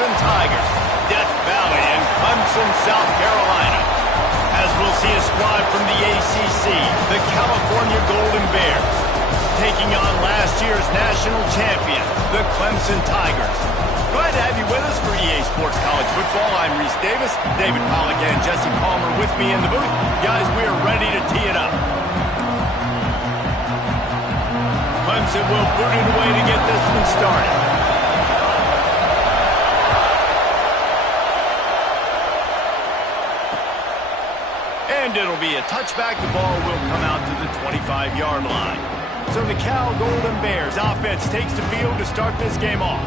Clemson Tigers, Death Valley in Clemson, South Carolina. As we'll see a squad from the ACC, the California Golden Bears, taking on last year's national champion, the Clemson Tigers. Glad to have you with us for EA Sports College Football. I'm Reese Davis, David Pollack and Jesse Palmer with me in the booth. Guys, we are ready to tee it up. Clemson will boot it away to get this one started. And it'll be a touchback. The ball will come out to the 25-yard line. So the Cal Golden Bears offense takes the field to start this game off.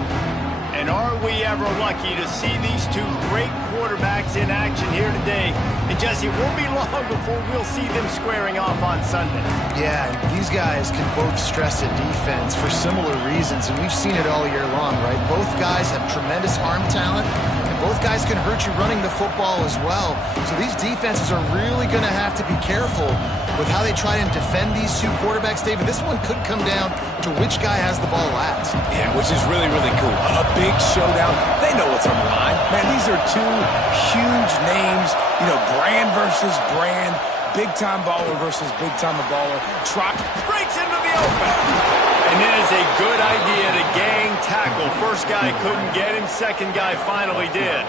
And are we ever lucky to see these two great quarterbacks in action here today? And Jesse, it won't be long before we'll see them squaring off on Sunday. Yeah, and these guys can both stress a defense for similar reasons, and we've seen it all year long, right? Both guys have tremendous arm talent, and both guys can hurt you running the football as well. So these defenses are really going to have to be careful with how they try and defend these two quarterbacks, David. This one could come down to which guy has the ball last. Yeah, which is really, really cool. A big showdown. They know what's on the line. Man, these are two huge names. You know, brand versus brand. Big-time baller versus big-time baller. Breaks into the open. And it is a good idea to gang tackle. First guy couldn't get him. Second guy finally did.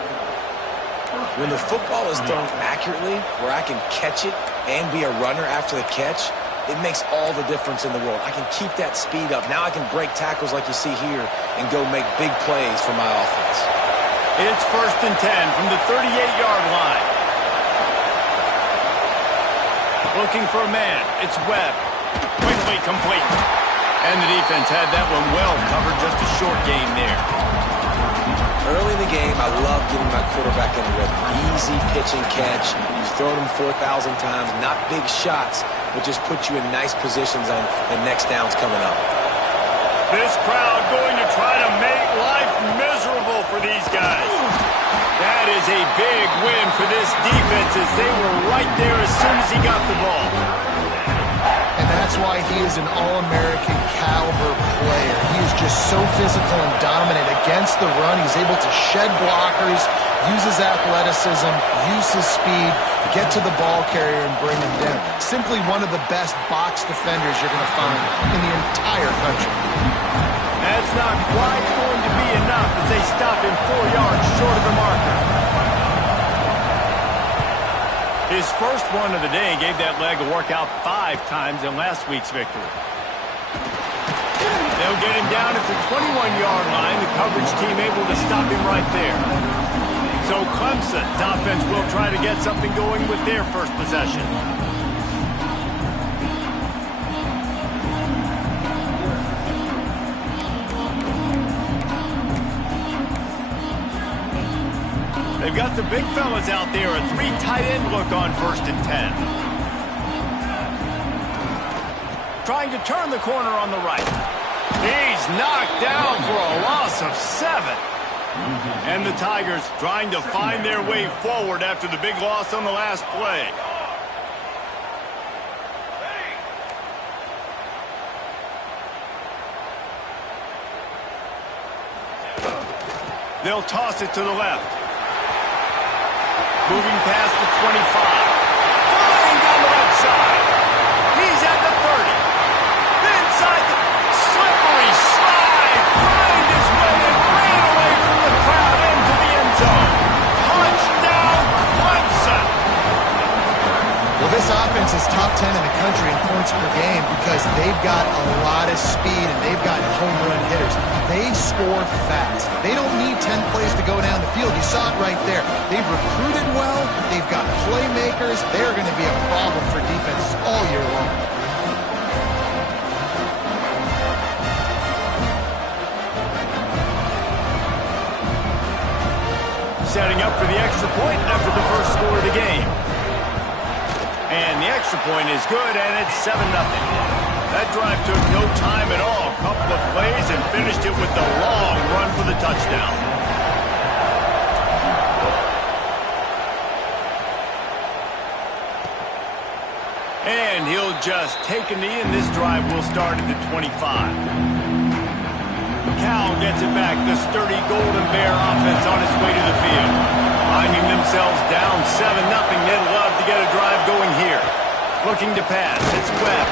When the football is thrown accurately, where I can catch it and be a runner after the catch, it makes all the difference in the world. I can keep that speed up. Now I can break tackles like you see here and go make big plays for my offense. It's 1st and 10 from the 38-yard line. Looking for a man. It's Webb. Quickly complete. And the defense had that one well covered. Just a short gain there. Early in the game, I love getting my quarterback in the rhythm. Easy pitch and catch. You've thrown them 4,000 times. Not big shots, but just put you in nice positions on the next downs coming up. This crowd going to try to make life miserable for these guys. That is a big win for this defense as they were right there as soon as he got the ball. And that's why he is an All-American caliber player. He is just so physical and dominant against the run. He's able to shed blockers, use his athleticism, use his speed, get to the ball carrier and bring him down. Simply one of the best box defenders you're going to find in the entire country. That's not quite going to be enough as they stop him 4 yards short of the marker. His first one of the day gave that leg a workout 5 times in last week's victory. They'll get him down at the 21-yard line. The coverage team able to stop him right there. So Clemson's offense will try to get something going with their first possession. They've got the big fellas out there, a 3 tight end look on 1st and 10. Trying to turn the corner on the right. He's knocked down for a loss of 7. And the Tigers trying to find their way forward after the big loss on the last play. They'll toss it to the left. Moving past the 25. Flying down the left side. He's at the 30. Inside the slippery slide. Find his way and ran away from the crowd into the end zone. Touchdown, Clemson. Well, this offense is top 10 in the country in points per game because they've got a lot of speed and they've got home run hitters. They score fast. They don't need 10 plays to go down the field. You saw it right there. They've recruited well. They've got playmakers. They're going to be a problem for defenses all year long. Setting up for the extra point after the first score of the game. And the extra point is good, and it's 7-0. That drive took no time at all. A couple of plays and finished it with the long run for the touchdown. And he'll just take a knee, and this drive will start at the 25. Now gets it back. The sturdy Golden Bear offense on its way to the field. Finding themselves down 7-0. They'd love to get a drive going here. Looking to pass. It's Webb.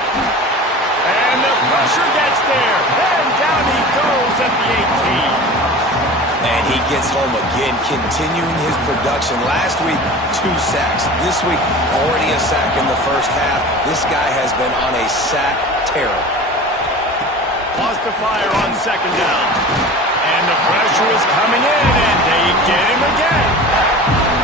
And the pressure gets there. And down he goes at the 18. And he gets home again, continuing his production. Last week, 2 sacks. This week, already a sack in the first half. This guy has been on a sack tear. Lost the fire on second down. And the pressure is coming in, and they get him again.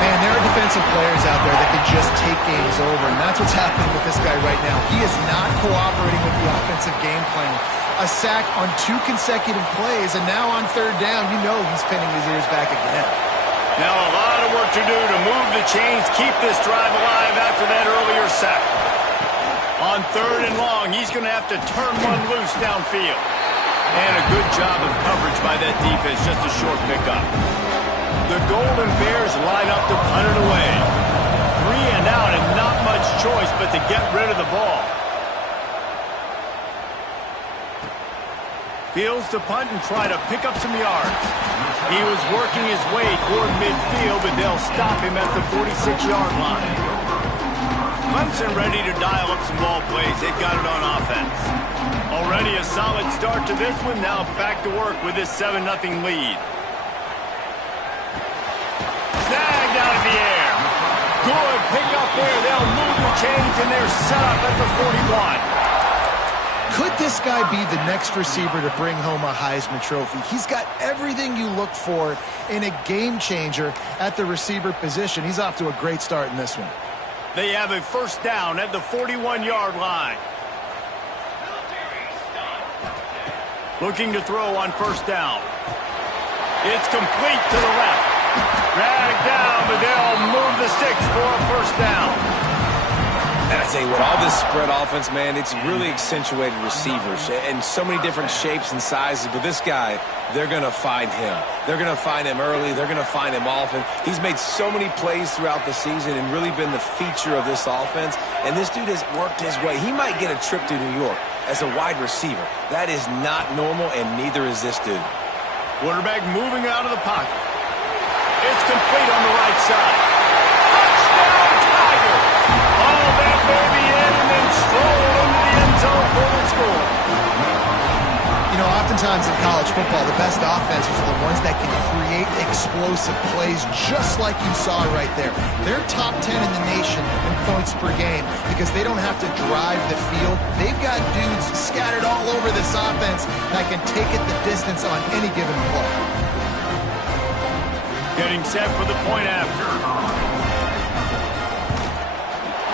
Man, there are defensive players out there that can just take games over, and that's what's happening with this guy right now. He is not cooperating with the offensive game plan. A sack on 2 consecutive plays, and now on third down, you know he's pinning his ears back again. Now a lot of work to do to move the chains, keep this drive alive after that earlier sack. On third and long, he's going to have to turn one loose downfield. And a good job of coverage by that defense, just a short pickup. The Golden Bears line up to punt it away. 3 and out and not much choice but to get rid of the ball. Fields to punt and try to pick up some yards. He was working his way toward midfield, but they'll stop him at the 46-yard line. Clemson ready to dial up some ball plays. They've got it on offense. Already a solid start to this one. Now back to work with this 7-0 lead. Snagged out of the air. Good pick up there. They'll move the chains, and they're set up at the 41. Could this guy be the next receiver to bring home a Heisman Trophy? He's got everything you look for in a game changer at the receiver position. He's off to a great start in this one. They have a first down at the 41-yard line. Looking to throw on first down. It's complete to the left. Dragged down, but they'll move the sticks for a first down. And I tell you what, all this spread offense, man, it's really accentuated receivers in so many different shapes and sizes. But this guy, they're going to find him. They're going to find him early. They're going to find him often. He's made so many plays throughout the season and really been the feature of this offense. And this dude has worked his way. He might get a trip to New York as a wide receiver. That is not normal, and neither is this dude. Quarterback moving out of the pocket. It's complete on the right side. Touchdown, Tiger! All that baby in and then stroll into the end zone for the score. You know, oftentimes in college football, the best offenses are the ones that can create explosive plays just like you saw right there. They're top 10 in the nation in points per game because they don't have to drive the field. They've got dudes scattered all over this offense that can take it the distance on any given play. Getting set for the point after.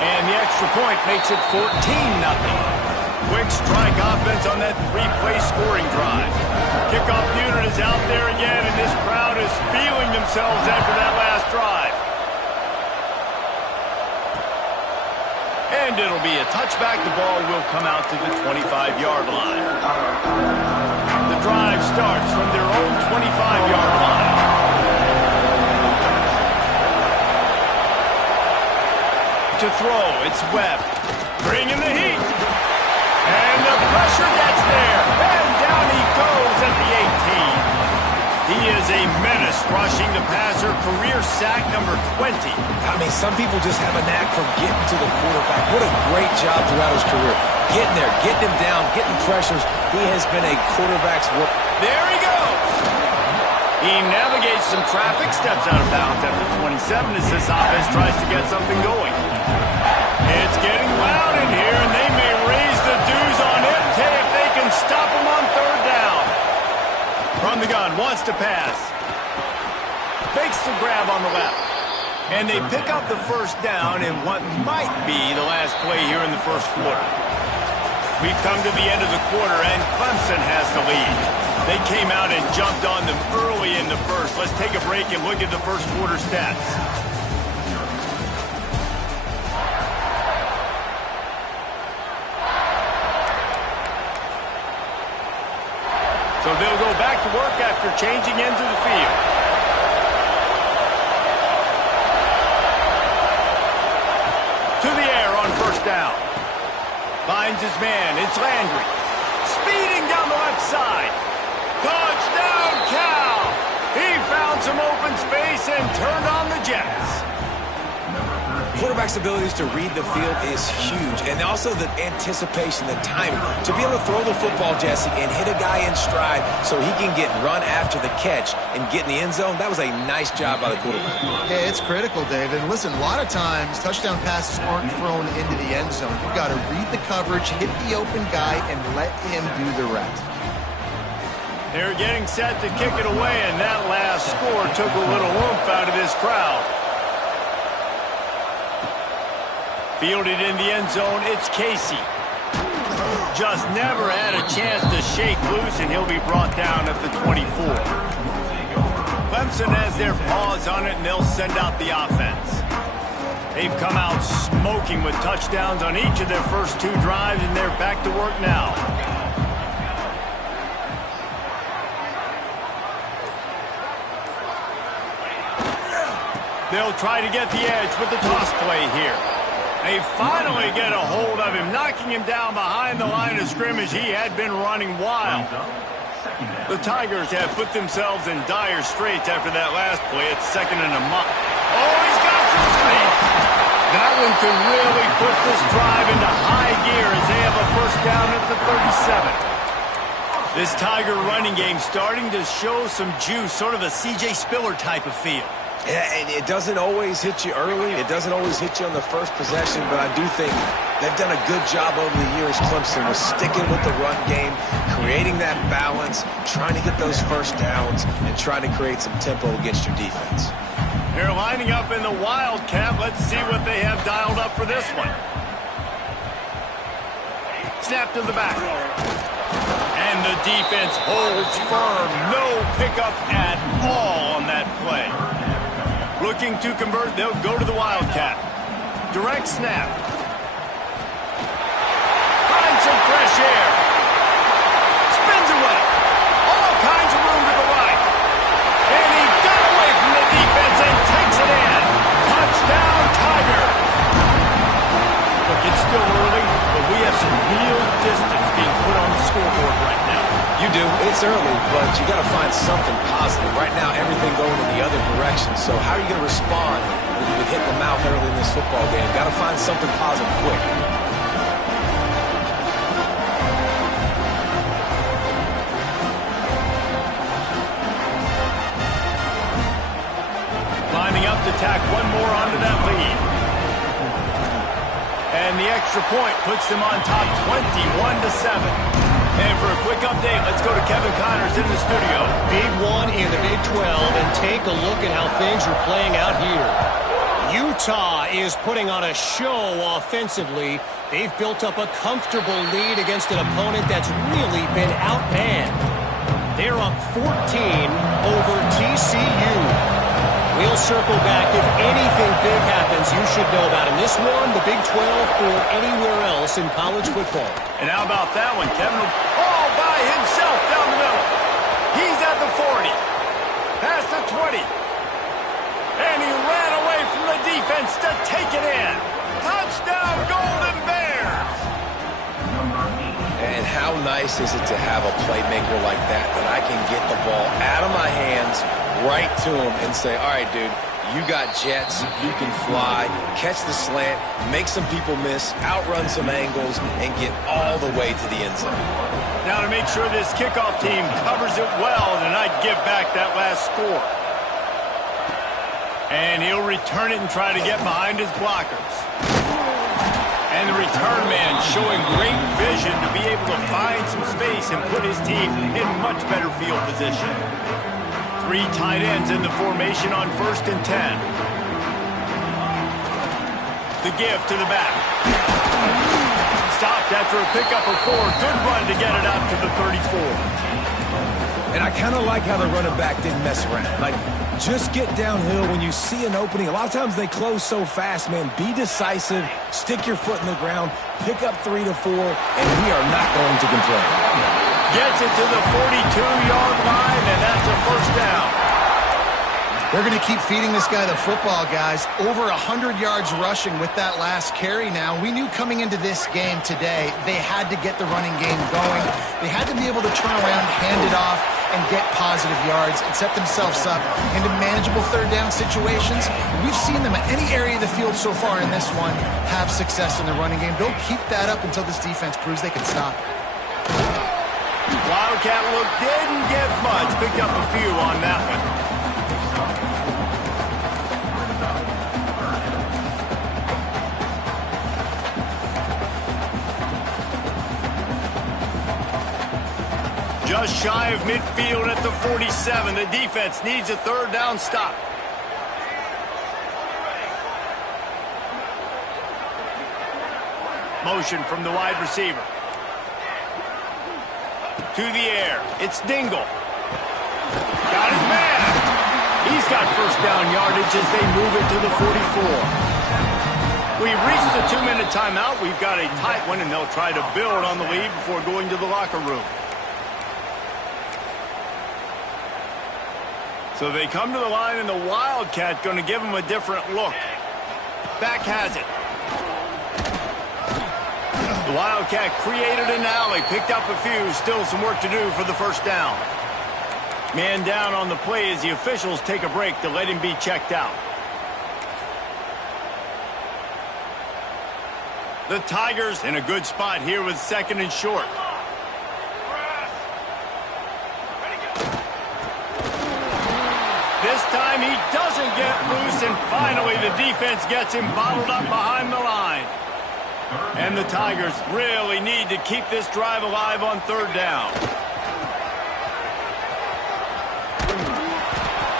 And the extra point makes it 14-0. Quick strike offense on that 3-play scoring drive. Kickoff unit is out there again, and this crowd is feeling themselves after that last drive. And it'll be a touchback. The ball will come out to the 25-yard line. The drive starts from their own 25-yard line. To throw, it's Webb. Bringing the heat. And the pressure gets there. And down he goes at the 18. He is a menace rushing the passer. Career sack number 20. I mean, some people just have a knack for getting to the quarterback. What a great job throughout his career. Getting there, getting him down, getting pressures. He has been a quarterback's work. There he goes. He navigates some traffic, steps out of bounds at the 27 as this offense tries to get something going. It's getting loud in here, and they may raise the dues on MT if they can stop him on third down. From the gun, wants to pass. Makes the grab on the left. And they pick up the first down in what might be the last play here in the first quarter. We've come to the end of the quarter, and Clemson has the lead. They came out and jumped on them early in the first. Let's take a break and look at the first quarter stats. So they'll go back to work after changing ends of the field. To the air on first down. Finds his man. It's Landry. Speeding down the left side. Touchdown! some open space and turned on the Jets. Quarterback's abilities to read the field is huge, and also the anticipation, the timing. To be able to throw the football, Jesse, and hit a guy in stride so he can get run after the catch and get in the end zone, that was a nice job by the quarterback. Yeah, it's critical, David. And listen, a lot of times touchdown passes aren't thrown into the end zone. You've got to read the coverage, hit the open guy, and let him do the rest. They're getting set to kick it away, and that last score took a little oomph out of this crowd. Fielded in the end zone, it's Casey. Just never had a chance to shake loose, and he'll be brought down at the 24. Clemson has their paws on it, and they'll send out the offense. They've come out smoking with touchdowns on each of their first 2 drives, and they're back to work now. They'll try to get the edge with the toss play here. They finally get a hold of him, knocking him down behind the line of scrimmage. He had been running wild. The Tigers have put themselves in dire straits after that last play. It's 2nd and a mile. Oh, he's got some space. That one could really put this drive into high gear as they have a first down at the 37. This Tiger running game starting to show some juice, sort of a C.J. Spiller type of feel. Yeah, and it doesn't always hit you early. It doesn't always hit you on the first possession, but I do think they've done a good job over the years, Clemson, with sticking with the run game, creating that balance, trying to get those first downs, and trying to create some tempo against your defense. They're lining up in the Wildcat. Let's see what they have dialed up for this one. Snap to the back. And the defense holds firm. No pickup at all on that play. Looking to convert, they'll go to the Wildcat. Direct snap. Find some fresh air. Spins away. All kinds of room to the right. And he got away from the defense and takes it in. Touchdown, Tiger. Look, it's still early, but we have some real distance being put on the scoreboard right now. You do. It's early, but you got to find something positive. Right now, everything going in the other direction. So how are you going to respond when you've been hitting the mouth early in this football game? Got to find something positive quick. Lining up to tack one more onto that lead. And the extra point puts them on top 21-7. And for a quick update, let's go to Kevin Connors in the studio. Big one in the Big 12, and take a look at how things are playing out here. Utah is putting on a show offensively. They've built up a comfortable lead against an opponent that's really been outmanned. They're up 14 over TCU. We'll circle back. If anything big happens, you should know about in this one, the Big 12, or anywhere else in college football. And how about that one? Kevin all by himself down the middle. He's at the 40. Past the 20. And he ran away from the defense to take it in. Touchdown, Golden Bears. And how nice is it to have a playmaker like that I can get the ball out of my hands right to him and say, all right, dude, you got jets, you can fly, catch the slant, make some people miss, outrun some angles, and get all the way to the end zone. Now to make sure this kickoff team covers it well and not give back that last score. And he'll return it and try to get behind his blockers. And the return man showing great vision to be able to find some space and put his team in much better field position. 3 tight ends in the formation on 1st and 10. The give to the back. Stopped after a pickup of 4. Good run to get it out to the 34. And I kind of like how the running back didn't mess around. Like, just get downhill when you see an opening. A lot of times they close so fast, man. Be decisive. Stick your foot in the ground. Pick up 3 to 4, and we are not going to complain. Gets it to the 42-yard line, and that's a first down. They're going to keep feeding this guy the football, guys. Over 100 yards rushing with that last carry now. We knew coming into this game today they had to get the running game going. They had to be able to turn around, hand it off, and get positive yards and set themselves up into manageable third down situations. We've seen them at any area of the field so far in this one have success in the running game. They'll keep that up until this defense proves they can stop it. Wildcat look didn't get much. Picked up a few on that one. Just shy of midfield at the 47. The defense needs a third down stop. Motion from the wide receiver. To the air. It's Dingle. Got his man. He's got first down yardage as they move it to the 44. We've reached the 2-minute timeout. We've got a tight one, and they'll try to build on the lead before going to the locker room. So they come to the line, and the Wildcat going to give them a different look. Back has it. The Wildcat created an alley, picked up a few, still some work to do for the first down. Man down on the play as the officials take a break to let him be checked out. The Tigers in a good spot here with second and short. This time he doesn't get loose, and finally the defense gets him bottled up behind the line. And the Tigers really need to keep this drive alive on third down.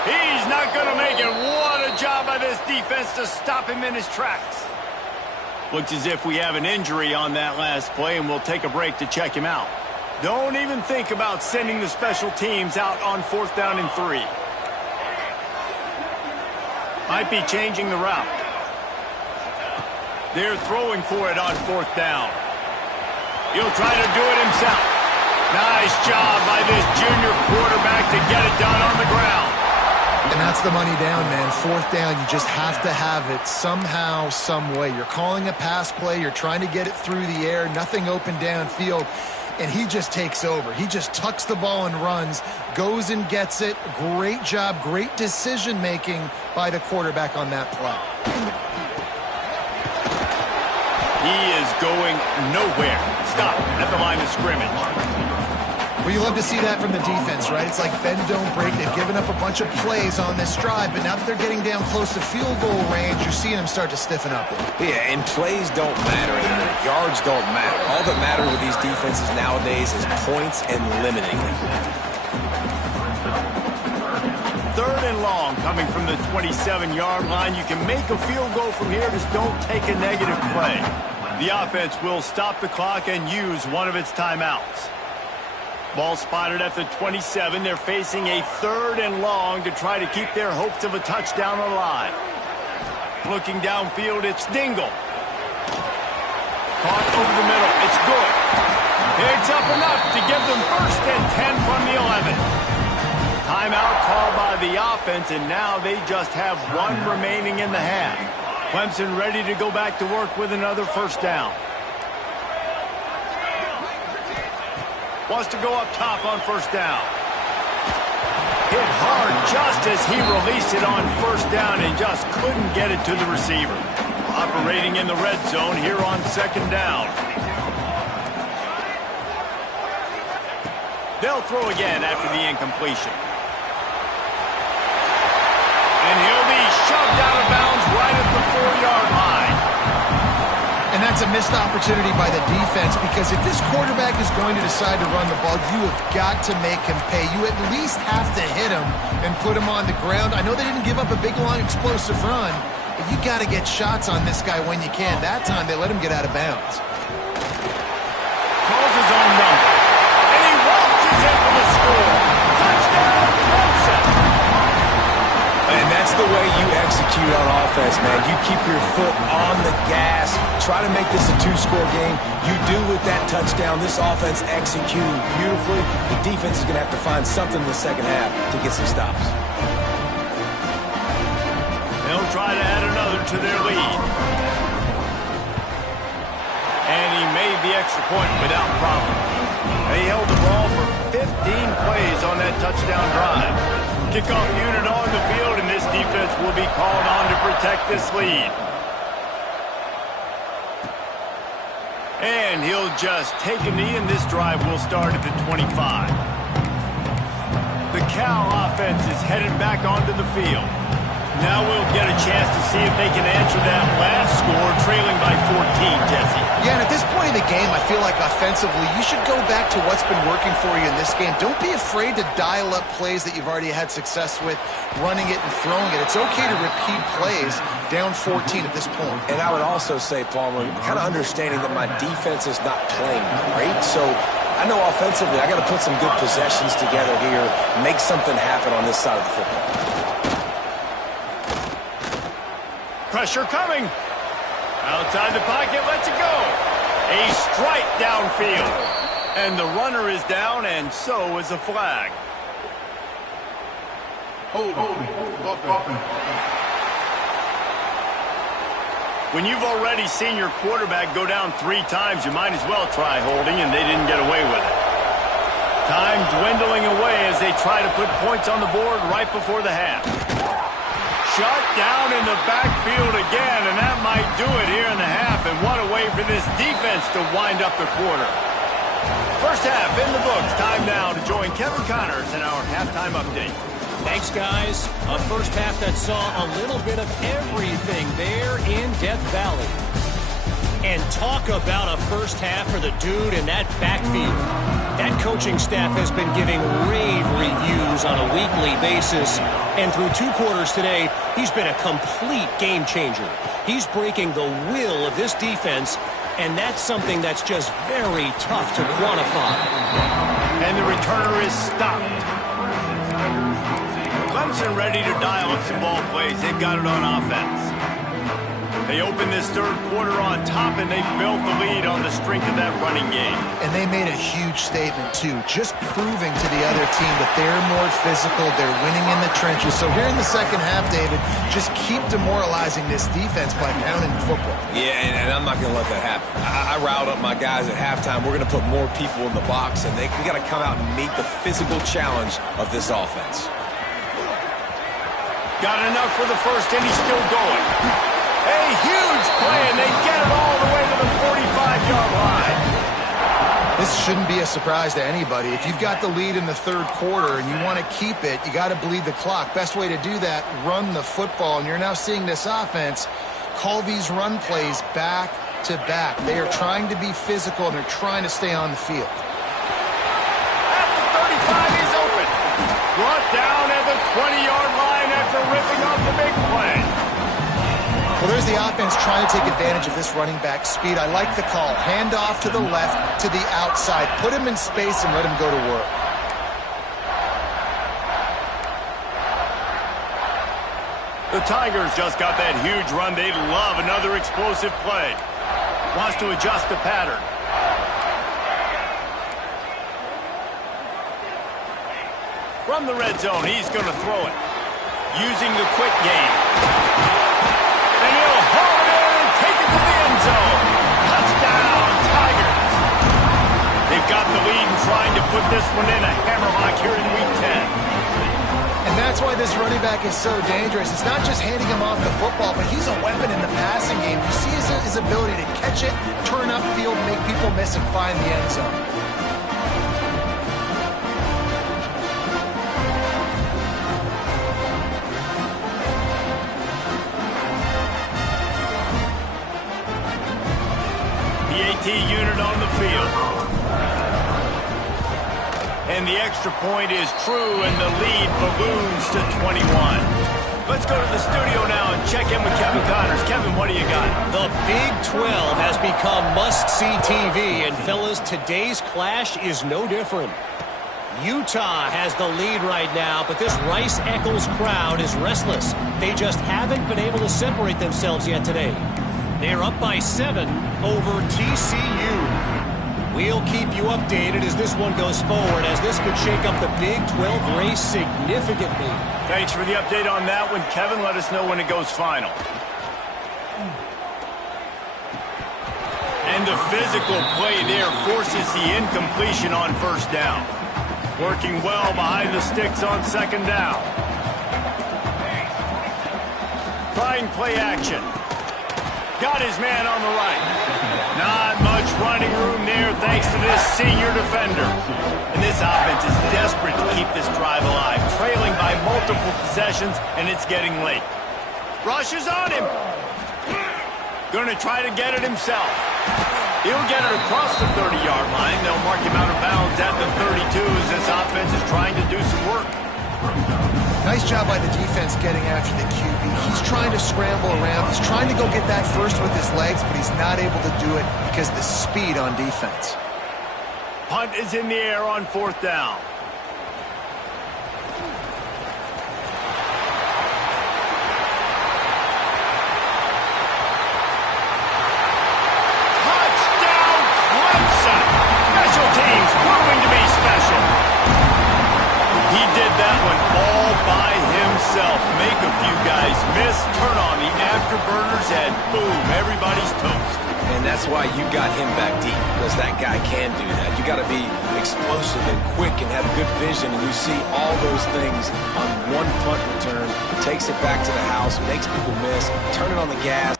He's not going to make it. What a job by this defense to stop him in his tracks. Looks as if we have an injury on that last play, and we'll take a break to check him out. Don't even think about sending the special teams out on 4th down and 3. Might be changing the route. They're throwing for it on 4th down. He'll try to do it himself. Nice job by this junior quarterback to get it done on the ground. And that's the money down, man. 4th down, you just have to have it somehow, some way. You're calling a pass play. You're trying to get it through the air. Nothing open downfield. And he just takes over. He just tucks the ball and runs, goes and gets it. Great job, great decision-making by the quarterback on that play. He is going nowhere. Stop at the line of scrimmage. Well, you love to see that from the defense, right? It's like bend, don't break. They've given up a bunch of plays on this drive, but now that they're getting down close to field goal range, you're seeing them start to stiffen up. Yeah, and plays don't matter anymore. Yards don't matter. All that matters with these defenses nowadays is points and limiting them. 3rd and long coming from the 27-yard line. You can make a field goal from here, just don't take a negative play. The offense will stop the clock and use one of its timeouts. Ball spotted at the 27. They're facing a 3rd and long to try to keep their hopes of a touchdown alive. Looking downfield, it's Dingle. Caught over the middle. It's good. Picks up enough to give them 1st and 10 from the 11. Timeout called by the offense, and now they just have one remaining in the half. Clemson ready to go back to work with another 1st down. Wants to go up top on 1st down. Hit hard just as he released it on 1st down and just couldn't get it to the receiver. Operating in the red zone here on 2nd down. They'll throw again after the incompletion. And he'll be shoved out of bounds right at the 4-yard line. And that's a missed opportunity by the defense, because if this quarterback is going to decide to run the ball, you have got to make him pay. You at least have to hit him and put him on the ground. I know they didn't give up a big, long, explosive run, but you got to get shots on this guy when you can. That time, they let him get out of bounds. Calls his own number. And he waltzes in for the score. Touchdown, Clemson. And that's the way you execute on offense, man. You keep your foot on the gas. Try to make this a 2-score game. You do with that touchdown. This offense executing beautifully. The defense is going to have to find something in the second half to get some stops. They'll try to add another to their lead. And he made the extra point without problem. They held the ball for 15 plays on that touchdown drive. Kickoff unit on the field, and this defense will be called on to protect this lead. And he'll just take a knee, and this drive will start at the 25. The Cal offense is headed back onto the field. Now we'll get a chance to see if they can answer that last score, trailing by 14, Jesse. Yeah, and at this point in the game, I feel like offensively, you should go back to what's been working for you in this game. Don't be afraid to dial up plays that you've already had success with, running it and throwing it. It's okay to repeat plays down 14 at this point. And I would also say, Palmer, kind of understanding that my defense is not playing great, so I know offensively I got to put some good possessions together here, make something happen on this side of the football. Pressure coming. Outside the pocket, lets it go. A strike downfield. And the runner is down, and so is a flag. When you've already seen your quarterback go down 3 times, you might as well try holding, and they didn't get away with it. Time dwindling away as they try to put points on the board right before the half. Shut down in the backfield again, and that might do it here in the half. And what a way for this defense to wind up the quarter. First half in the books. Time now to join Kevin Connors in our halftime update. Thanks, guys. A first half that saw a little bit of everything there in Death Valley. And talk about a first half for the dude in that backfield. That coaching staff has been giving rave reviews on a weekly basis. And through 2 quarters today, he's been a complete game changer. He's breaking the will of this defense, and that's something that's just very tough to quantify. And the returner is stopped. Clemson ready to dial up some ball plays. They've got it on offense. They opened this third quarter on top, and they built the lead on the strength of that running game. And they made a huge statement, too, just proving to the other team that they're more physical, they're winning in the trenches. So here in the second half, David, just keep demoralizing this defense by pounding the football. Yeah, and I'm not going to let that happen. I riled up my guys at halftime. We're going to put more people in the box, and we got to come out and meet the physical challenge of this offense. Got enough for the first, and he's still going. A huge play, and they get it all the way to the 45-yard line. This shouldn't be a surprise to anybody. If you've got the lead in the third quarter and you want to keep it, you got to bleed the clock. Best way to do that, run the football. And you're now seeing this offense call these run plays back to back. They are trying to be physical, and they're trying to stay on the field. At the 35, he's open. Brought down at the 20-yard line after ripping off the big play. Well, there's the offense trying to take advantage of this running back speed. I like the call. Hand off to the left, to the outside. Put him in space and let him go to work. The Tigers just got that huge run. They love another explosive play. Wants to adjust the pattern. From the red zone, he's going to throw it. Using the quick game. And he'll haul it in and take it to the end zone. Touchdown, Tigers. They've got the lead and trying to put this one in a hammerlock here in Week 10. And that's why this running back is so dangerous. It's not just handing him off the football, but he's a weapon in the passing game. You see his ability to catch it, turn upfield, make people miss, and find the end zone. Unit on the field. And the extra point is true, and the lead balloons to 21. Let's go to the studio now and check in with Kevin Connors. Kevin, what do you got? The Big 12 has become must-see TV, and fellas, today's clash is no different. Utah has the lead right now, but this Rice-Eccles crowd is restless. They just haven't been able to separate themselves yet today. They're up by 7 over TCU. We'll keep you updated as this one goes forward, as this could shake up the Big 12 race significantly. Thanks for the update on that one, Kevin. Let us know when it goes final. And the physical play there forces the incompletion on first down. Working well behind the sticks on second down. Trying play action. Got his man on the right. Not much running room there thanks to this senior defender. And this offense is desperate to keep this drive alive, trailing by multiple possessions, and it's getting late. Rushes on him. Going to try to get it himself. He'll get it across the 30-yard line. They'll mark him out of bounds at the 32 as this offense is trying to do some work. Nice job by the defense getting after the QB. He's trying to scramble around. He's trying to go get that first with his legs, but he's not able to do it because of the speed on defense. Punt is in the air on fourth down. Touchdown, Clemson! Special teams proving to be special. He did that one all by himself. Make a few guys miss, turn on the afterburners, and boom, everybody's toast. And that's why you got him back deep, because that guy can do that. You got to be explosive and quick and have good vision, and you see all those things on one punt return. Takes it back to the house, makes people miss, turn it on the gas.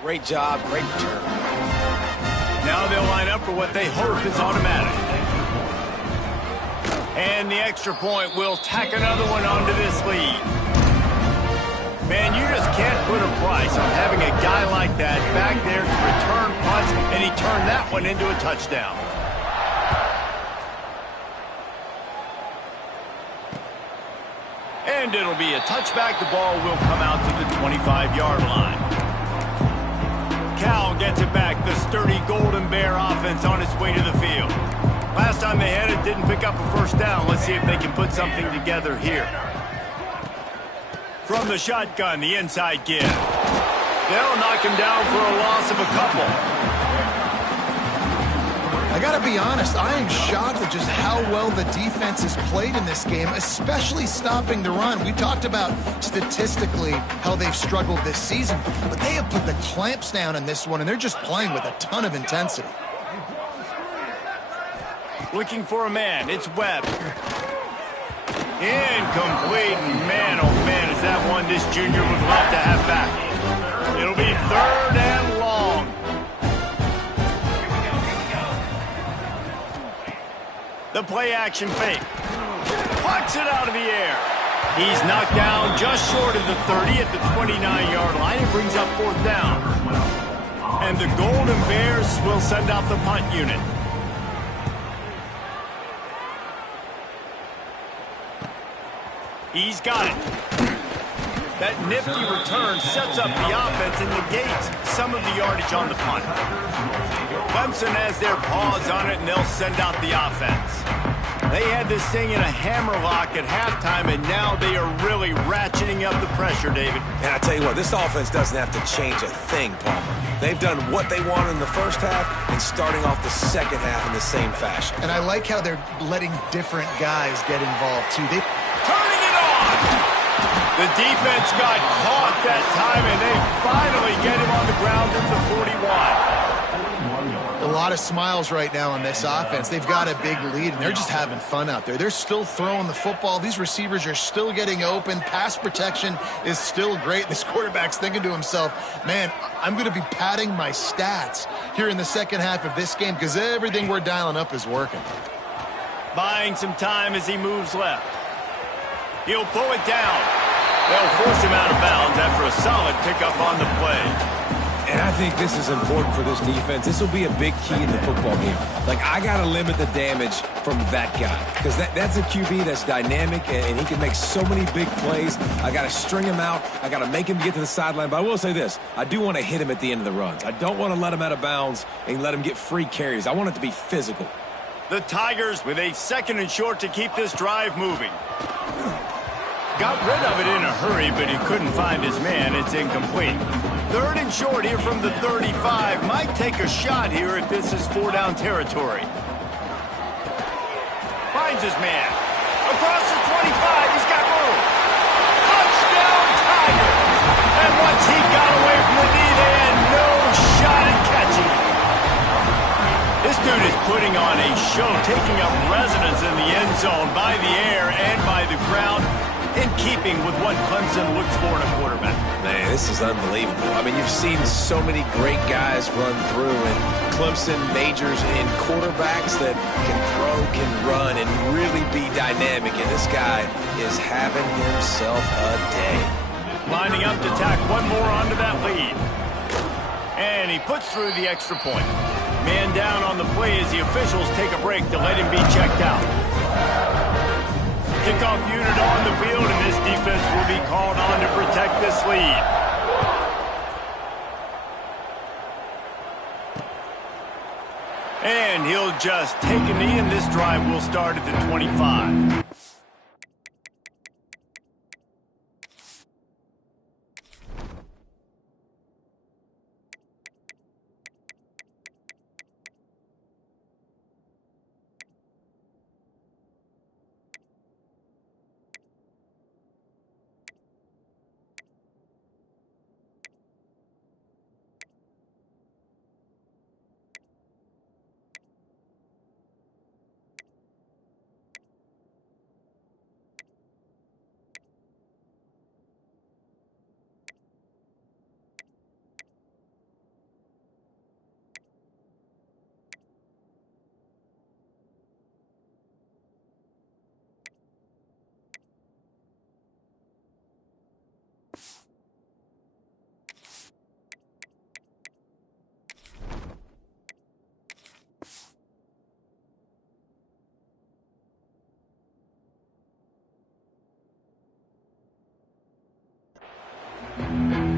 Great job, great return. Now they'll line up for what they hope is automatic. And the extra point will tack another one onto this lead. Man, you just can't put a price on having a guy like that back there to return punts, and he turned that one into a touchdown. And it'll be a touchback. The ball will come out to the 25-yard line. Cal gets it back. The sturdy Golden Bear offense on its way to the field. Last time they had it, didn't pick up a first down. Let's see if they can put something together here. From the shotgun, the inside give. They'll knock him down for a loss of a couple. I gotta be honest, I am shocked at just how well the defense has played in this game, especially stopping the run. We talked about statistically how they've struggled this season, but they have put the clamps down in this one, and they're just playing with a ton of intensity. Looking for a man, it's Webb. Incomplete, man, oh man, is that one this junior would love to have back. It'll be third and long. The play action fake. Plucks it out of the air. He's knocked down just short of the 30 at the 29-yard line. It brings up fourth down. And the Golden Bears will send out the punt unit. He's got it. That nifty return sets up the offense and negates some of the yardage on the punt. Clemson has their paws on it, and they'll send out the offense. They had this thing in a hammerlock at halftime, and now they are really ratcheting up the pressure, David. And I tell you what, this offense doesn't have to change a thing, Palmer. They've done what they wanted in the first half and starting off the second half in the same fashion. And I like how they're letting different guys get involved, too. Turning it on! The defense got caught that time, and they finally get him on the ground at the 41. A lot of smiles right now on this offense. They've got a big lead, and they're just having fun out there. They're still throwing the football. These receivers are still getting open. Pass protection is still great. This quarterback's thinking to himself, man, I'm going to be padding my stats here in the second half of this game because everything we're dialing up is working. Buying some time as he moves left. He'll pull it down. They'll force him out of bounds after a solid pickup on the play. And I I think this is important for this defense. This will be a big key in the football game. Like, I got to limit the damage from that guy because that's a QB that's dynamic, and he can make so many big plays. I got to string him out. I got to make him get to the sideline. But I will say this. I do want to hit him at the end of the runs. I don't want to let him out of bounds and let him get free carries. I want it to be physical. The Tigers with a 2nd and short to keep this drive moving. Got rid of it in a hurry, but he couldn't find his man. It's incomplete. 3rd and short here from the 35. Might take a shot here if this is 4-down territory. Finds his man. Across the 25, he's got room. Touchdown, Tigers! And once he got away from the knee, they had no shot at catching him. This dude is putting on a show, taking up residence in the end zone by the air and by the ground, in keeping with what Clemson looks for in a quarterback. Man, this is unbelievable. I mean, you've seen so many great guys run through, and Clemson majors in quarterbacks that can throw, can run, and really be dynamic, and this guy is having himself a day. Lining up to tack one more onto that lead. And he puts through the extra point. Man down on the play as the officials take a break to let him be checked out. Kickoff unit on the field, and this defense will be called on to protect this lead. And he'll just take a knee, and this drive will start at the 25.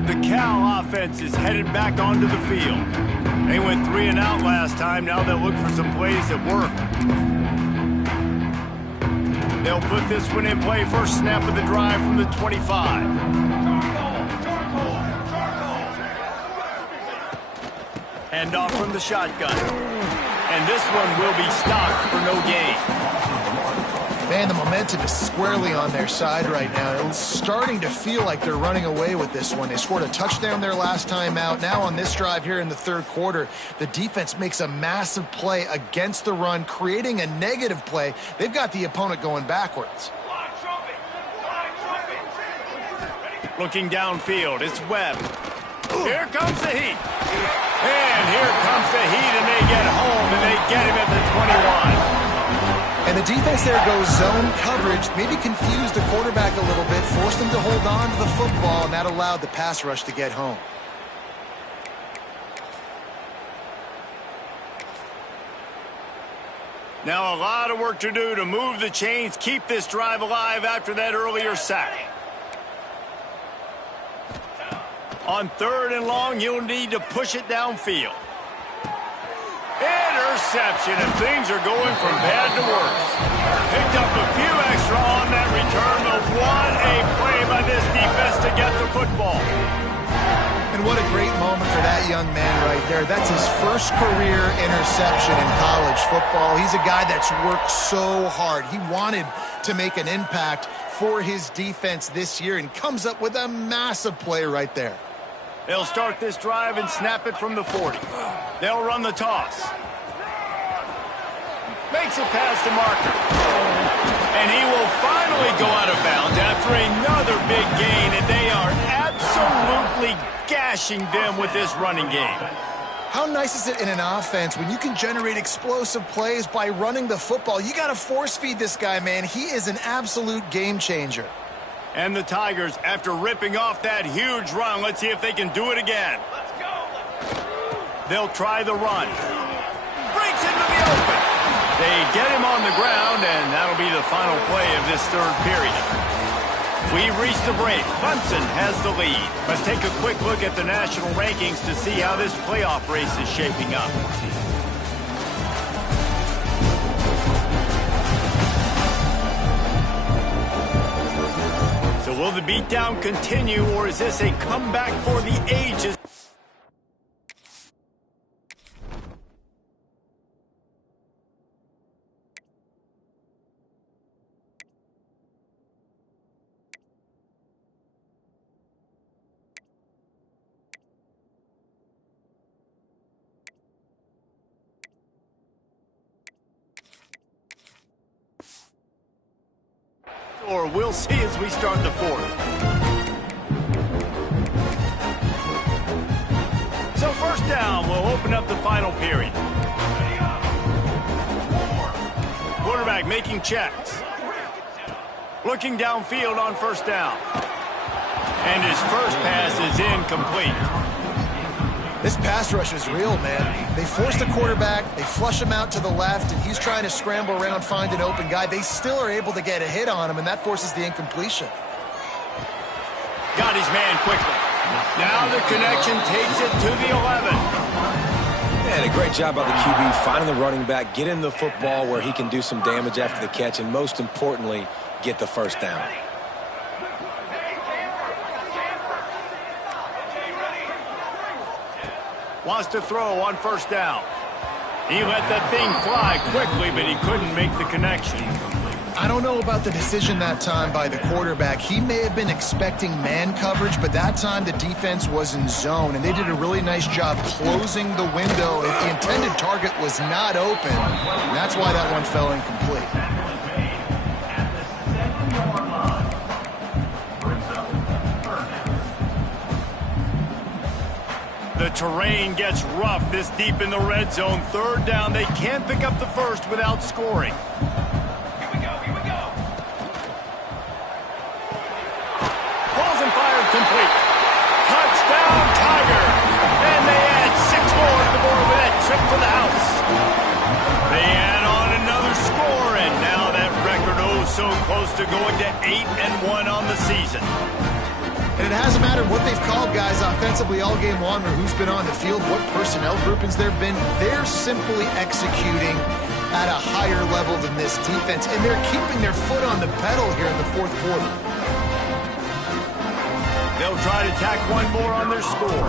The Cal offense is headed back onto the field. They went 3 and out last time. Now they'll look for some plays that work. They'll put this one in play. First snap of the drive from the 25. Hand off from the shotgun. And this one will be stopped for no gain. Man, the momentum is squarely on their side right now. It's starting to feel like they're running away with this one. They scored a touchdown their last time out. Now on this drive here in the 3rd quarter, the defense makes a massive play against the run, creating a negative play. They've got the opponent going backwards. Looking downfield, it's Webb. Here comes the heat. And here comes the heat, and they get home, and they get him at the 21. And the defense there goes zone coverage, maybe confused the quarterback a little bit, forced him to hold on to the football, and that allowed the pass rush to get home. Now a lot of work to do to move the chains, keep this drive alive after that earlier sack. On 3rd and long, you'll need to push it downfield. Interception, and things are going from bad to worse. Picked up a few extra on that return, but what a play by this defense to get the football. And what a great moment for that young man right there. That's his first career interception in college football. He's a guy that's worked so hard. He wanted to make an impact for his defense this year and comes up with a massive play right there. They'll start this drive and snap it from the 40. They'll run the toss. Makes it past the marker. And he will finally go out of bounds after another big gain, and they are absolutely gashing them with this running game. How nice is it in an offense when you can generate explosive plays by running the football? You got to force feed this guy, man. He is an absolute game changer. And the Tigers, after ripping off that huge run, let's see if they can do it again. They'll try the run. Breaks into the open. They get him on the ground, and that'll be the final play of this third period. We've reached the break. Clemson has the lead. Let's take a quick look at the national rankings to see how this playoff race is shaping up. So will the beatdown continue, or is this a comeback for the ages? Or we'll see as we start the fourth. So first down, we'll open up the final period. Quarterback making checks. Looking downfield on first down. And his first pass is incomplete. This pass rush is real, man. They force the quarterback, they flush him out to the left, and he's trying to scramble around, find an open guy. They still are able to get a hit on him, and that forces the incompletion. Got his man quickly. Now the connection takes it to the 11. And a great job by the QB finding the running back, getting the football where he can do some damage after the catch, and most importantly, get the first down. Wants to throw on first down. He let that thing fly quickly, but he couldn't make the connection. I don't know about the decision that time by the quarterback. He may have been expecting man coverage, but that time the defense was in zone, and they did a really nice job closing the window. If the intended target was not open, and that's why that one fell incomplete. The terrain gets rough this deep in the red zone. Third down, they can't pick up the first without scoring. Here we go. Balls and fired complete. Touchdown, Tiger. And they add 6 more to the board with that trip to the house. They add on another score, and now that record so close to going to 8-1 on the season. And it hasn't mattered what they've called guys offensively all game long or who's been on the field, what personnel groupings there have been. They're simply executing at a higher level than this defense, and they're keeping their foot on the pedal here in the fourth quarter. They'll try to tack one more on their score.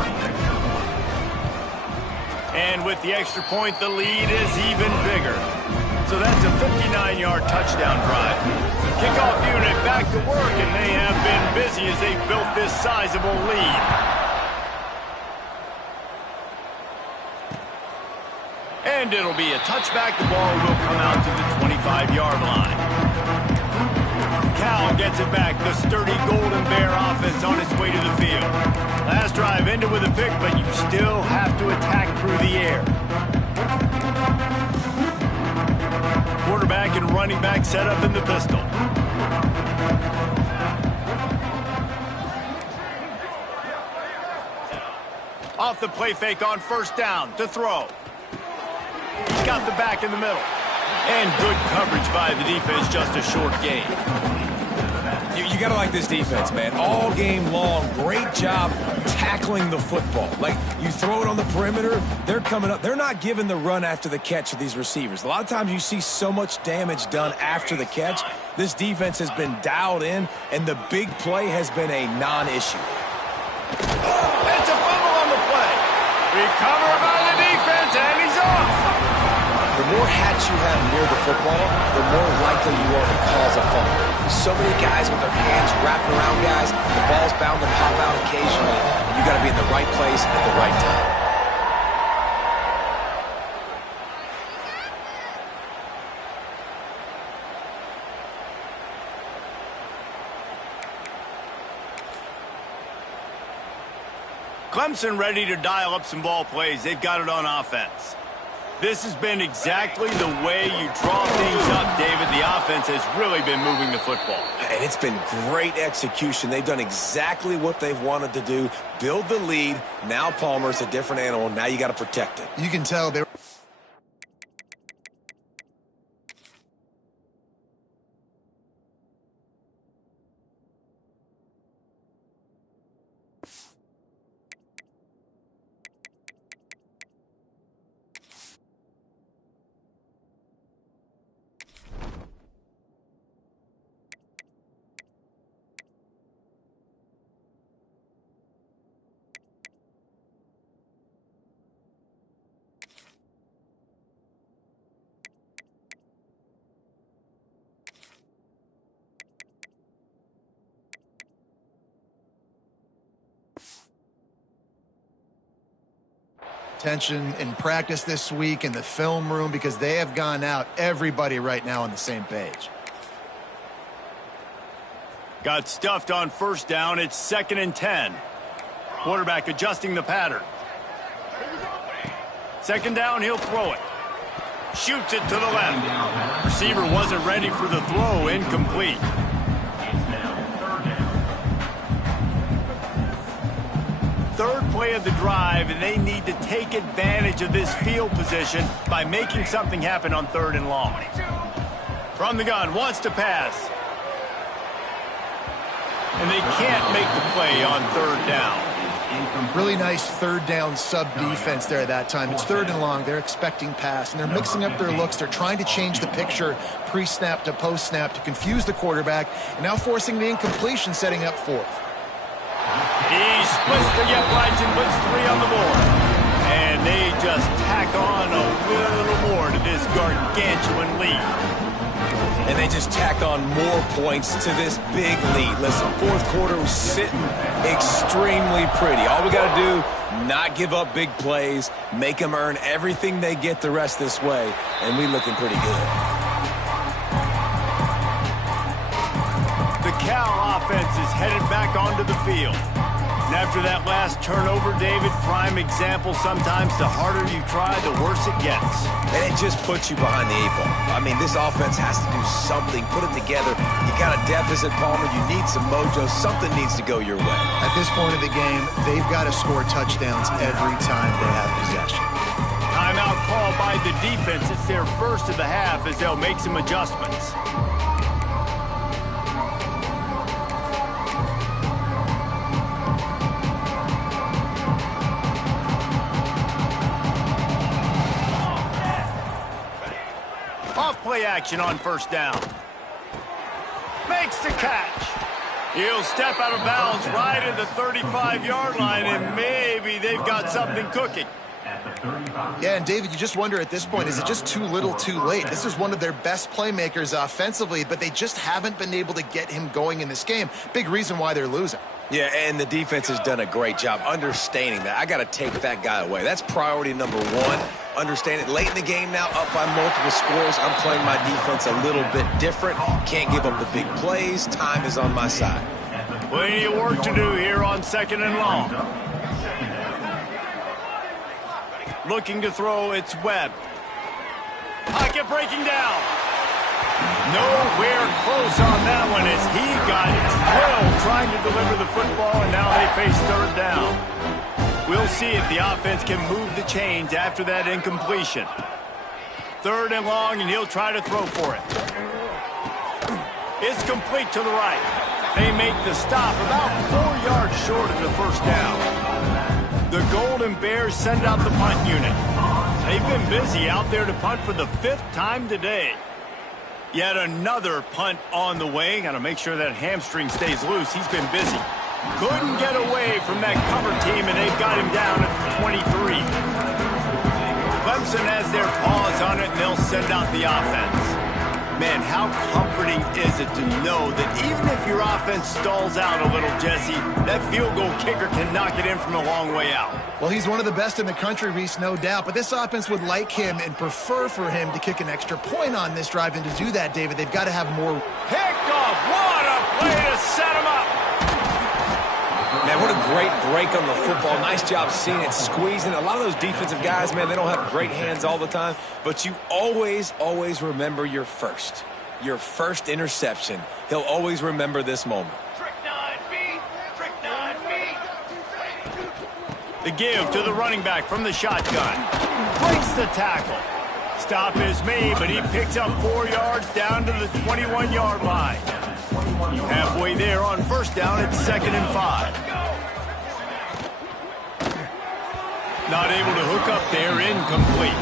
And with the extra point, the lead is even bigger. So that's a 59-yard touchdown drive. Kickoff unit back to work, and they have been busy as they've built this sizable lead. And it'll be a touchback. The ball will come out to the 25-yard line. Cal gets it back. The sturdy Golden Bear offense on its way to the field. Last drive ended with a pick, but you still have to attack through the air. Quarterback and running back set up in the pistol. Off the play fake on first down to throw. He's got the back in the middle. And good coverage by the defense, just a short gain. You got to like this defense, man. All game long, great job tackling the football. Like, you throw it on the perimeter, they're coming up. They're not giving the run after the catch to these receivers. A lot of times you see so much damage done after the catch. This defense has been dialed in, and the big play has been a non-issue. It's a fumble on the play. Recover by the defense, and he's off. The more hats you have near the football, the more likely you are to cause a fumble. So many guys with their hands wrapped around guys, the ball's bound to pop out occasionally. You got to be in the right place at the right time. Clemson ready to dial up some ball plays. They've got it on offense. This has been exactly the way you draw things up, David. The offense has really been moving the football. And it's been great execution. They've done exactly what they've wanted to do. Build the lead. Now Palmer's a different animal. Now you got to protect it. You can tell they're... Tension in practice this week in the film room because they have gone out. Everybody right now on the same page. Got stuffed on first down. It's 2nd and 10. Quarterback adjusting the pattern. 2nd down, he'll throw it. Shoots it to the left. Receiver wasn't ready for the throw. Incomplete. Third play of the drive, and they need to take advantage of this field position by making something happen on 3rd and long. From the gun, wants to pass. And they can't make the play on 3rd down. Really nice 3rd down sub-defense there at that time. It's 3rd and long. They're expecting pass, and they're mixing up their looks. They're trying to change the picture pre-snap to post-snap to confuse the quarterback, and now forcing the incompletion, setting up 4th. He splits the uprights and puts 3 on the board. And they just tack on a little more to this gargantuan lead. And they just tack on more points to this big lead. Listen, 4th quarter was sitting extremely pretty. All we got to do, not give up big plays, make them earn everything they get the rest this way, and we looking pretty good. The Cal offense is headed back onto the field. And after that last turnover, David, prime example, sometimes the harder you try, the worse it gets. And it just puts you behind the 8 ball. I mean, this offense has to do something, put it together. You got a deficit, Palmer. You need some mojo. Something needs to go your way. At this point of the game, they've got to score touchdowns every time they have possession. Timeout call by the defense. It's their first of the half as they'll make some adjustments. Play action on 1st down. Makes the catch. He'll step out of bounds right at the 35-yard line, and maybe they've got something cooking. Yeah, and David, you just wonder at this point, is it just too little too late? This is one of their best playmakers offensively, but they just haven't been able to get him going in this game. Big reason why they're losing. Yeah, and the defense has done a great job understanding that. I got to take that guy away. That's priority number 1. Understand it. Late in the game now, up by multiple scores. I'm playing my defense a little bit different. Can't give up the big plays. Time is on my side. Plenty of work to do here on 2nd and long. Looking to throw, it's Webb. Pocket breaking down. Nowhere close on that one as he got drilled trying to deliver the football, and now they face 3rd down. We'll see if the offense can move the chains after that incompletion. 3rd and long, and he'll try to throw for it. It's complete to the right. They make the stop about 4 yards short of the 1st down. The Golden Bears send out the punt unit. They've been busy out there to punt for the 5th time today. Yet another punt on the way. Got to make sure that hamstring stays loose. He's been busy. Couldn't get away from that cover team, and they've got him down at the 23. Clemson has their paws on it, and they'll send out the offense. Man, how comforting is it to know that even if your offense stalls out a little, Jesse, that field goal kicker can knock it in from a long way out. Well, he's one of the best in the country, Reese, no doubt. But this offense would like him and prefer for him to kick an extra point on this drive. And to do that, David, they've got to have more. Picked off. What a play to set him up. Man, what a great break on the football. Nice job seeing it, squeezing. A lot of those defensive guys, man, they don't have great hands all the time, but you always, always remember your first interception. He'll always remember this moment. The give to the running back from the shotgun. Breaks the tackle. Stop is made, but he picks up 4 yards down to the 21-yard line. Halfway there on first down, it's 2nd and 5. Not able to hook up there, incomplete.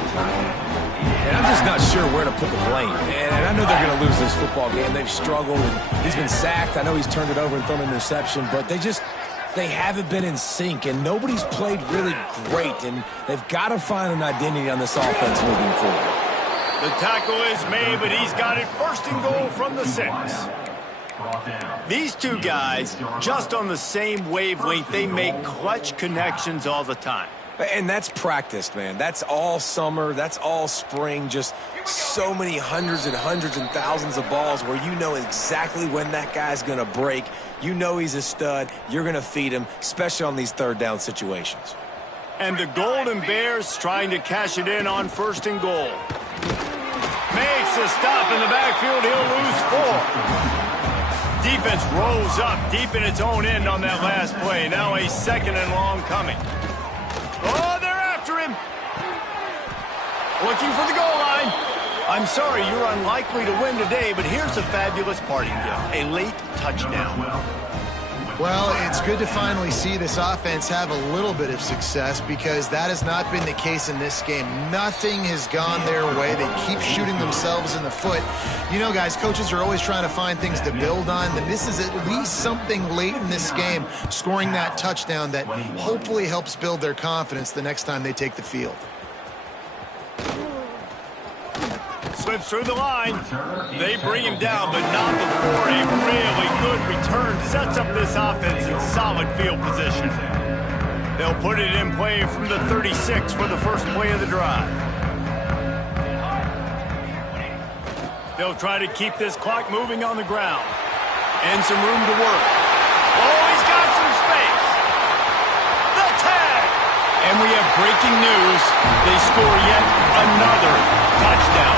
And I'm just not sure where to put the blame. And I know they're going to lose this football game. They've struggled, and he's been sacked. I know he's turned it over and thrown an interception, but they haven't been in sync, and nobody's played really great, and they've got to find an identity on this offense moving forward. The tackle is made, but he's got it 1st and goal from the 6. These two guys, just on the same wavelength, they make clutch connections all the time. And that's practiced, man. That's all summer. That's all spring. Just so many hundreds and thousands of balls where you know exactly when that guy's going to break. You know he's a stud. You're going to feed him, especially on these 3rd down situations. And the Golden Bears trying to cash it in on 1st and goal. Makes a stop in the backfield. He'll lose 4. Defense rolls up deep in its own end on that last play. Now a 2nd and long coming. Oh, they're after him. Looking for the goal line. I'm sorry, you're unlikely to win today, but here's a fabulous parting gift. A late touchdown. Well, it's good to finally see this offense have a little bit of success because that has not been the case in this game. Nothing has gone their way. They keep shooting themselves in the foot. You know, guys, coaches are always trying to find things to build on, and this is at least something late in this game, scoring that touchdown that hopefully helps build their confidence the next time they take the field. Slips through the line. They bring him down, but not before a really good return sets up this offense in solid field position. They'll put it in play from the 36 for the first play of the drive. They'll try to keep this clock moving on the ground. And some room to work. Oh, he's got some space. The tag! And we have breaking news. They score yet another touchdown.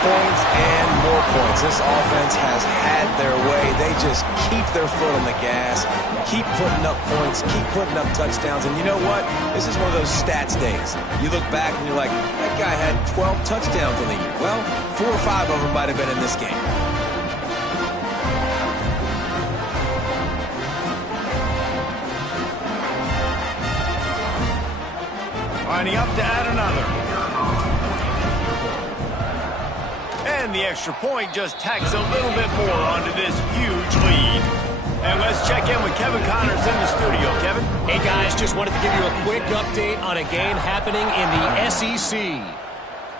Points, and more points. This offense has had their way. They just keep their foot on the gas, keep putting up points, keep putting up touchdowns. And you know what? This is one of those stats days. You look back and you're like, that guy had 12 touchdowns on the year. Well, 4 or 5 of them might have been in this game. Lining up to add another. And the extra point just tacks a little bit more onto this huge lead. And let's check in with Kevin Connors in the studio. Kevin? Hey, guys, just wanted to give you a quick update on a game happening in the SEC.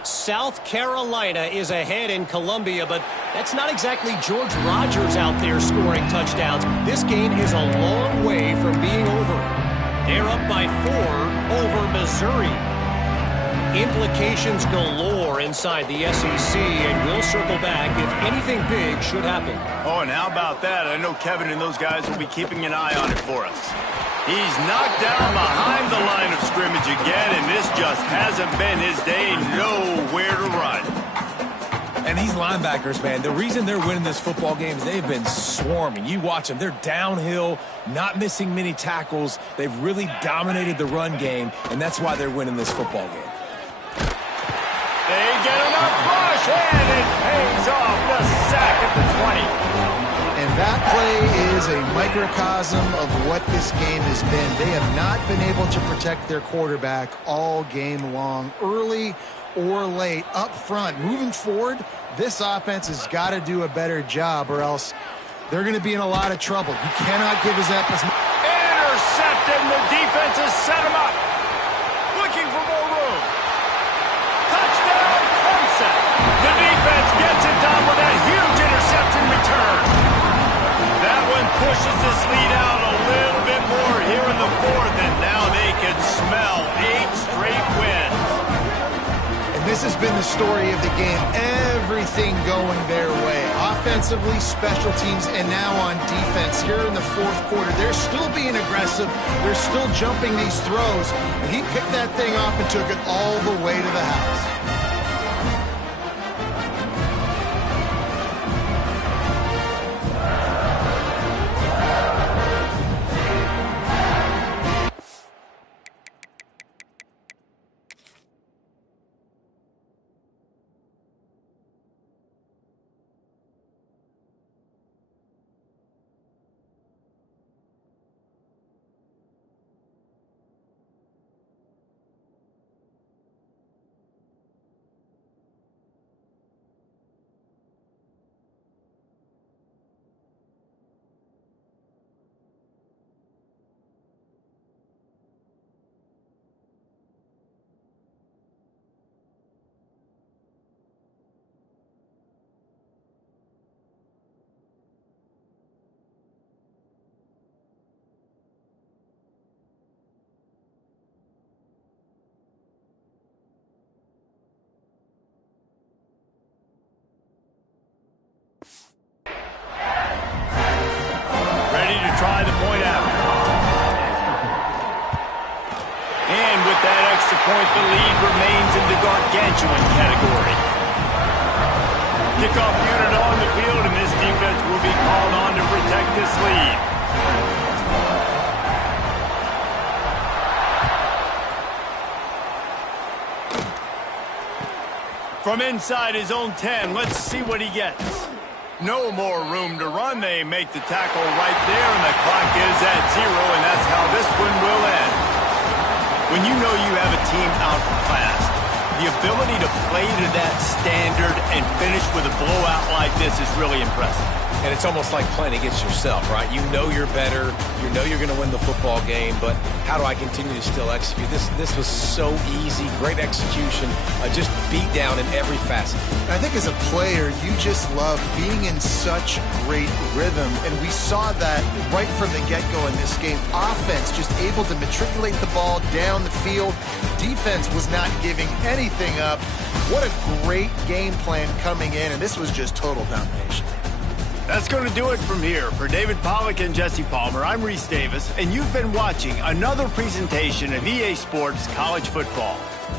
South Carolina is ahead in Columbia, but that's not exactly George Rogers out there scoring touchdowns. This game is a long way from being over. They're up by 4 over Missouri. Implications galore inside the SEC, and we'll circle back if anything big should happen. Oh, and how about that? I know Kevin and those guys will be keeping an eye on it for us. He's knocked down behind the line of scrimmage again, and this just hasn't been his day. Nowhere to run. And these linebackers, man, the reason they're winning this football game is they've been swarming. You watch them. They're downhill, not missing many tackles. They've really dominated the run game, and that's why they're winning this football game. They get enough rush, and it pays off. The sack at the 20. And that play is a microcosm of what this game has been. They have not been able to protect their quarterback all game long, early or late, up front. Moving forward, this offense has got to do a better job, or else they're going to be in a lot of trouble. You cannot give his efforts. Intercepted, and the defense has set him up. Looking for more room. Touchdown, Clemson. The defense gets it done with that huge interception return. That one pushes this lead out a little bit more here in the 4th, and now they can smell 8 straight wins. This This has been the story of the game. Everything going their way. Offensively, special teams, and now on defense. Here in the fourth quarter, they're still being aggressive. They're still jumping these throws. And he picked that thing off and took it all the way to the house. Try the point after. And with that extra point, the lead remains in the gargantuan category. Kickoff unit on the field, and this defense will be called on to protect this lead. From inside his own 10, let's see what he gets. No more room to run. They make the tackle right there, and the clock is at 0, and that's how this one will end. When you know you have a team outclassed, the ability to play to that standard and finish with a blowout like this is really impressive. And it's almost like playing against yourself, right? You know you're better. You know you're going to win the football game, but how do I continue to still execute? This was so easy. Great execution. Just beat down in every facet. I think as a player, you just love being in such great rhythm, and we saw that right from the get-go in this game. Offense just able to matriculate the ball down the field. Defense was not giving anything up. What a great game plan coming in, and this was just total domination. That's going to do it from here. For David Pollack and Jesse Palmer, I'm Reese Davis, and you've been watching another presentation of EA Sports College Football.